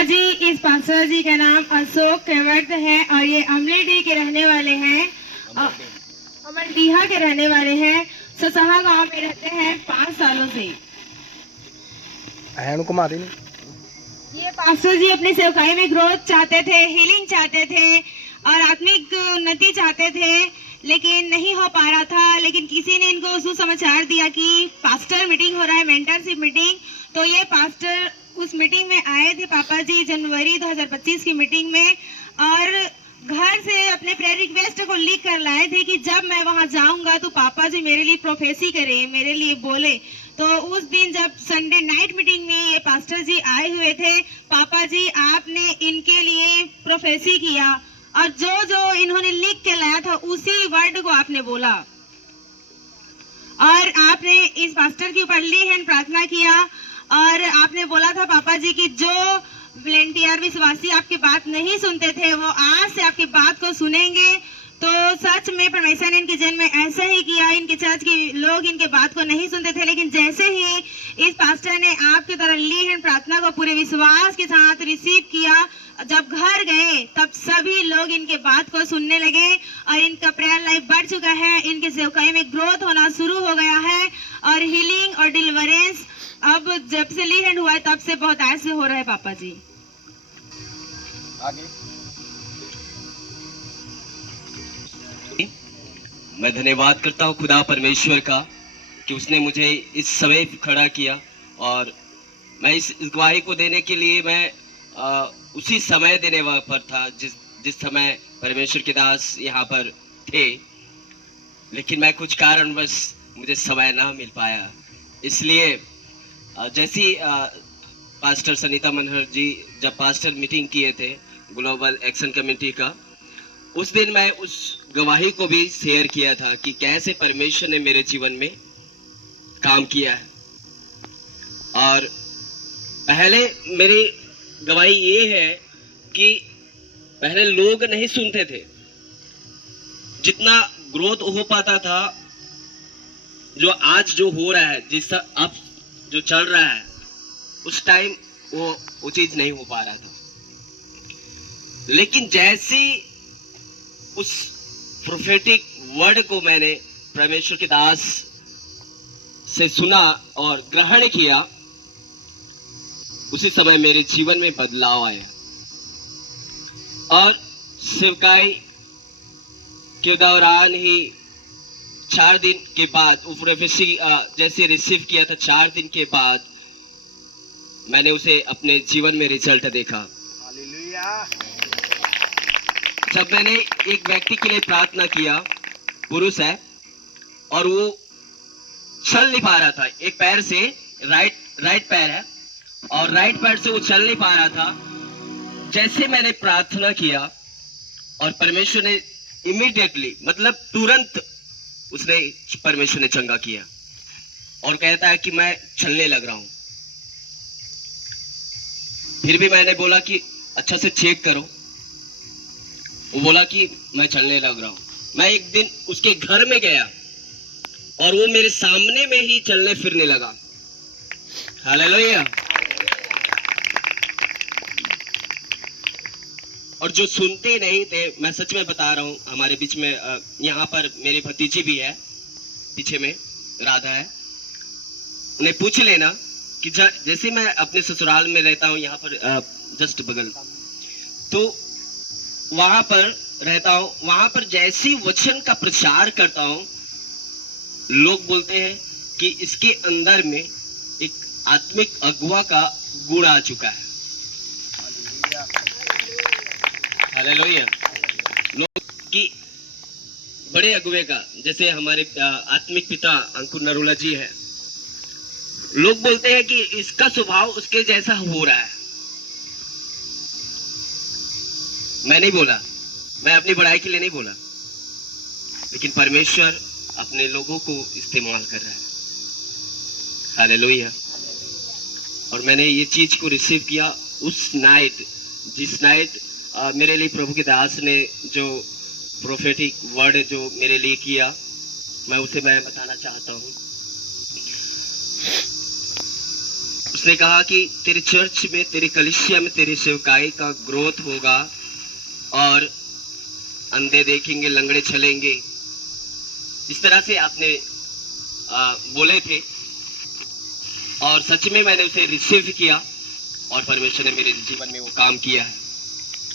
पापा जी, इस पास्टर जी का नाम अशोक केवट है और ये अमलेडी के रहने वाले हैं, अमरडीहा के रहने वाले हैं। ससहा गांव में रहते हैं 5 सालों से। ये पास्टर जी अपनी सेवकाई में ग्रोथ चाहते थे, हीलिंग चाहते थे और आत्मिक उन्नति चाहते थे, लेकिन नहीं हो पा रहा था। लेकिन किसी ने इनको सुसमाचार दिया कि पास्टर मीटिंग हो रहा है, मेंटरशिप मीटिंग। तो ये पास्टर उस मीटिंग में आए थे पापा जी, जनवरी 2025 की मीटिंग में, और घर से अपने प्रेयर रिक्वेस्ट को लिख कर लाए थे कि जब मैं वहां जाऊंगा तो पापा जी मेरे लिए प्रोफेसी करे, मेरे लिए बोले। तो उस दिन जब संडे नाइट मीटिंग में ये पास्टर जी आए हुए थे, पापा जी आपने इनके लिए प्रोफेसी किया और जो जो इन्होंने लिख के लाया था उसी वर्ड को आपने बोला और आपने इस पास्टर के ऊपर ली हैंड प्रार्थना किया और आपने बोला था पापा जी की जो वॉलंटियर विश्वासी आपकी बात नहीं सुनते थे वो आज से आपकी बात को सुनेंगे। तो सच में परमेश्वर ने इनके जन्म में ऐसा ही किया। इनके चर्च के लोग इनके बात को नहीं सुनते थे, लेकिन जैसे ही इस पास्टर ने आपकी तरह ली हैंड प्रार्थना को पूरे विश्वास के साथ रिसीव किया, जब घर गए तब सभी लोग इनके बात को सुनने लगे और इनका प्रेयर लाइफ बढ़ चुका है। इनके सेवकाई में ग्रोथ होना शुरू हो गया है और हीलिंग और डिलीवरेंस अब जब से ली हैंड हुआ है तब से बहुत ऐसे हो रहा है पापा जी। आगे मैं धन्यवाद करता हूँ खुदा परमेश्वर का कि उसने मुझे इस समय खड़ा किया और मैं इस गवाही को देने के लिए मैं उसी समय देने पर था जिस समय परमेश्वर के दास यहाँ पर थे, लेकिन मैं कुछ कारणवश मुझे समय ना मिल पाया। इसलिए जैसी पास्टर सनीता मनहर जी जब पास्टर मीटिंग किए थे ग्लोबल एक्शन कमेटी का, उस दिन मैं उस गवाही को भी शेयर किया था कि कैसे परमेश्वर ने मेरे जीवन में काम किया है। और पहले मेरी गवाही ये है कि पहले लोग नहीं सुनते थे, जितना ग्रोथ हो पाता था, जो आज जो हो रहा है, जिस अब जो चल रहा है, उस टाइम वो चीज नहीं हो पा रहा था। लेकिन जैसे उस प्रोफेटिक वर्ड को मैंने परमेश्वर के दास से सुना और ग्रहण किया, उसी समय मेरे जीवन में बदलाव आया और सेवकाई के दौरान ही 4 दिन के बाद वो प्रोफेसी जैसे रिसीव किया था, 4 दिन के बाद मैंने उसे अपने जीवन में रिजल्ट देखा। हालेलुया। जब मैंने एक व्यक्ति के लिए प्रार्थना किया, पुरुष है और वो चल नहीं पा रहा था, एक पैर से राइट पैर है और राइट पैर से वो चल नहीं पा रहा था। जैसे मैंने प्रार्थना किया और परमेश्वर ने इमीडिएटली मतलब तुरंत उसने परमेश्वर ने चंगा किया और कहता है कि मैं चलने लग रहा हूं। फिर भी मैंने बोला कि अच्छा से चेक करो। वो बोला कि मैं चलने लग रहा हूं। मैं एक दिन उसके घर में गया और वो मेरे सामने में ही चलने फिरने लगा। हालेलुया। और जो सुनते नहीं थे, मैं सच में बता रहा हूं, हमारे बीच में यहाँ पर मेरी भतीजी भी है, पीछे में राधा है, उन्हें पूछ लेना कि जैसे मैं अपने ससुराल में रहता हूँ, यहाँ पर जस्ट बगल, तो वहां पर रहता हूँ, वहां पर जैसी वचन का प्रचार करता हूँ, लोग बोलते हैं कि इसके अंदर में एक आत्मिक अगुआ का गुण आ चुका है। हालेलुया। लोग की बड़े अगुए का, जैसे हमारे आत्मिक पिता अंकुर नरूला जी है, लोग बोलते हैं कि इसका स्वभाव उसके जैसा हो रहा है। मैं नहीं बोला, मैं अपनी बड़ाई के लिए नहीं बोला, लेकिन परमेश्वर अपने लोगों को इस्तेमाल कर रहा है। हालेलुया। और मैंने ये चीज को रिसीव किया उस नाइट, जिस नाइट मेरे लिए प्रभु के दास ने जो प्रोफेटिक वर्ड जो मेरे लिए किया, मैं उसे मैं बताना चाहता हूँ। उसने कहा कि तेरे चर्च में, तेरे कलीसिया में, तेरे सेवकाई का ग्रोथ होगा और अंधे देखेंगे, लंगड़े चलेंगे। इस तरह से आपने बोले थे और सच में मैंने उसे रिसीव किया और परमेश्वर ने मेरे जीवन में वो काम किया है।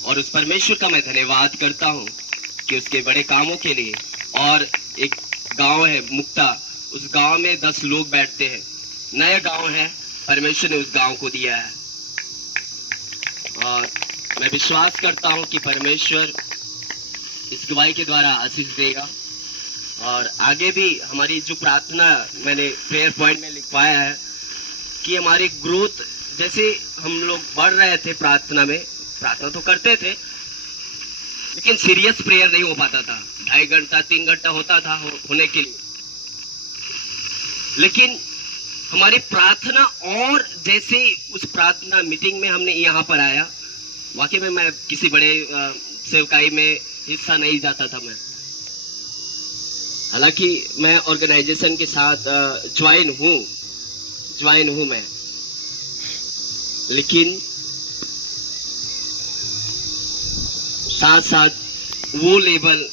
और उस परमेश्वर का मैं धन्यवाद करता हूँ कि उसके बड़े कामों के लिए। और एक गांव है मुक्ता, उस गांव में 10 लोग बैठते हैं, नया गांव है, परमेश्वर ने उस गांव को दिया है। और मैं विश्वास करता हूँ कि परमेश्वर इस गवाही के द्वारा आशीष देगा। और आगे भी हमारी जो प्रार्थना मैंने प्रेयर पॉइंट में लिखवाया है कि हमारी ग्रोथ, जैसे हम लोग बढ़ रहे थे प्रार्थना में, प्रार्थना तो करते थे लेकिन सीरियस प्रेयर नहीं हो पाता था। 2.5 घंटा 3 घंटा होता था होने के लिए, लेकिन हमारी प्रार्थना, और जैसे उस प्रार्थना मीटिंग में हमने यहाँ पर आया, वाकई में मैं किसी बड़े सेवकाई में हिस्सा नहीं जाता था मैं, हालांकि मैं ऑर्गेनाइजेशन के साथ ज्वाइन हूँ मैं, लेकिन साथ साथ वो लेवल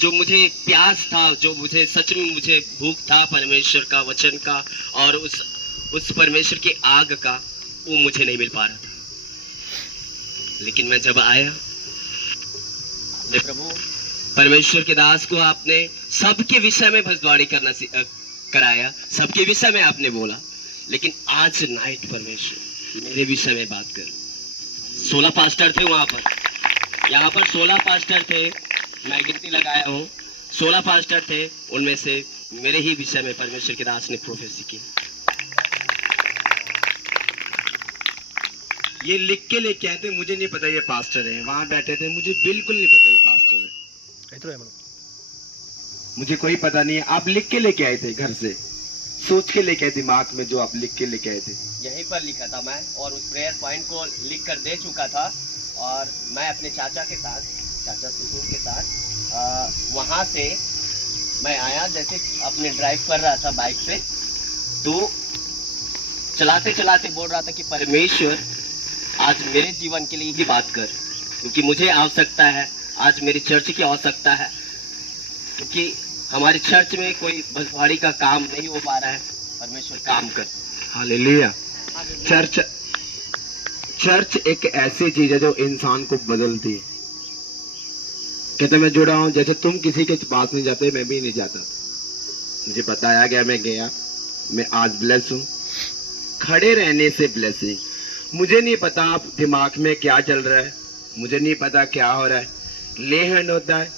जो मुझे प्यास था, जो मुझे सच में मुझे भूख था परमेश्वर का वचन का और उस परमेश्वर के आग का, वो मुझे नहीं मिल पा रहा था। लेकिन मैं जब आया, प्रभु परमेश्वर के दास को आपने सबके विषय में भजद्वाड़ी करना कराया, सबके विषय में आपने बोला, लेकिन आज नाइट परमेश्वर मेरे विषय में बात कर। 16 पास्टर थे वहां पर, यहाँ पर 16 पास्टर थे, मैं गिनती लगाया हूँ, 16 पास्टर थे, उनमें से मेरे ही विषय में परमेश्वर के दास ने प्रोफेसी की। ये लिख के लेके आए थे, मुझे नहीं पता ये पास्टर है, वहां बैठे थे, मुझे बिल्कुल नहीं पता ये पास्टर है, मुझे कोई पता नहीं है। आप लिख के लेके आए थे, घर से सोच के लेके आए दिमाग में, जो आप लिख के लेके आए थे। यहीं पर लिखा था मैं, और उस प्रेयर पॉइंट को लिख कर दे चुका था। और मैं अपने चाचा ससुर के साथ वहाँ से मैं आया, जैसे अपने ड्राइव कर रहा था बाइक से, तो चलाते चलाते बोल रहा था कि परमेश्वर आज मेरे जीवन के लिए ही बात कर, क्योंकि मुझे आवश्यकता है, आज मेरी चर्च की आवश्यकता है, क्योंकि हमारी चर्च में कोई भजद्वाड़ी का काम नहीं हो पा रहा है। परमेश्वर काम कर। हालेलुया। चर्च एक ऐसी चीज है जो इंसान को बदलती है। कहते मैं जुड़ा हूं, जैसे तुम किसी के पास नहीं जाते, मैं भी नहीं जाता, मुझे बताया गया, मैं गया, मैं आज ब्लेस हूं। खड़े रहने से ब्लेसिंग, मुझे नहीं पता आप दिमाग में क्या चल रहा है, मुझे नहीं पता क्या हो रहा है, ले हैंड होता है।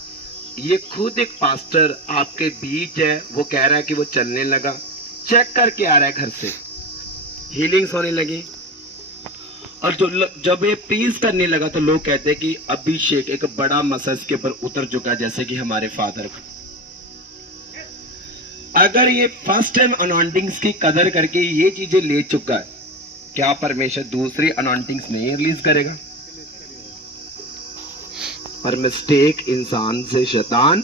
ये खुद एक पास्टर आपके बीच है, वो कह रहा है कि वो चलने लगा, चेक करके आ रहा है घर से, हीलिंग्स होने लगी। और जब ये प्रीज करने लगा तो लोग कहते हैं कि अभिषेक एक बड़ा मसज के ऊपर उतर चुका, जैसे कि हमारे फादर को। अगर ये फर्स्ट टाइम अनॉइंटिंग्स की कदर करके ये चीजें ले चुका है, क्या परमेश्वर दूसरी अनॉइंटिंग्स नहीं रिलीज करेगा? पर मिस्टेक इंसान से शैतान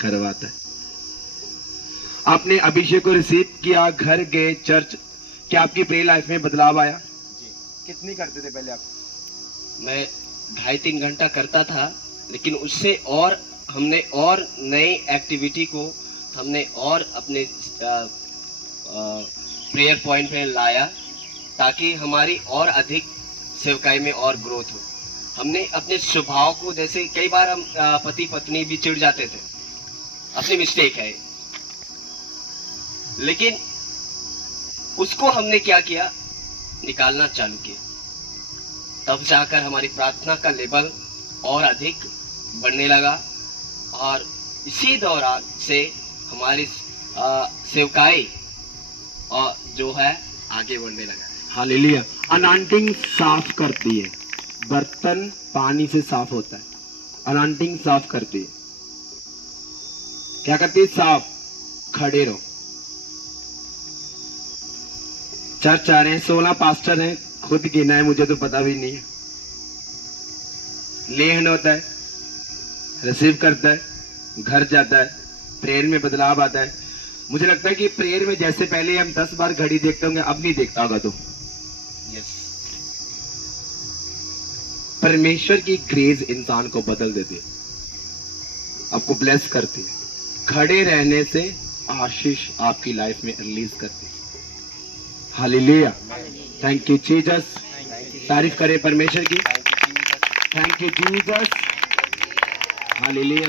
करवाता है। आपने अभिषेक को रिसीव किया, घर गए, चर्च, क्या आपकी प्रेयर लाइफ में बदलाव आया? कितनी करते थे पहले आप? मैं 2.5-3 घंटा करता था, लेकिन उससे और हमने और नई एक्टिविटी को हमने और अपने प्रेयर पॉइंट में लाया, ताकि हमारी और अधिक सेवकाई में और ग्रोथ हो। हमने अपने स्वभाव को, जैसे कई बार हम पति पत्नी भी चिढ़ जाते थे, अपनी मिस्टेक है, लेकिन उसको हमने क्या किया, निकालना चालू किया। तब जाकर हमारी प्रार्थना का लेवल और अधिक बढ़ने लगा, और इसी दौरान से हमारी सेवकाई जो है आगे बढ़ने लगा। हालेलुया। अनॉइंटिंग साफ करती है, बर्तन पानी से साफ होता है, अनॉइंटिंग साफ करती है। क्या करती है? साफ। खड़े रहो। चर्च आ रहे हैं, 16 पास्टर हैं, खुद गिना है, मुझे तो पता भी नहीं है। ले हैंड होता है, रिसीव करता है, घर जाता है, प्रेयर में बदलाव आता है। मुझे लगता है कि प्रेयर में जैसे पहले हम 10 बार घड़ी देखते होंगे, अब नहीं देखता होगा। तो यस, परमेश्वर की ग्रेस इंसान को बदल देती है, आपको ब्लेस करती है, खड़े रहने से आशीष आपकी लाइफ में रिलीज करती है। Hallelujah, thank you Jesus. तारीफ करें परमेश्वर की। Thank you Jesus, hallelujah.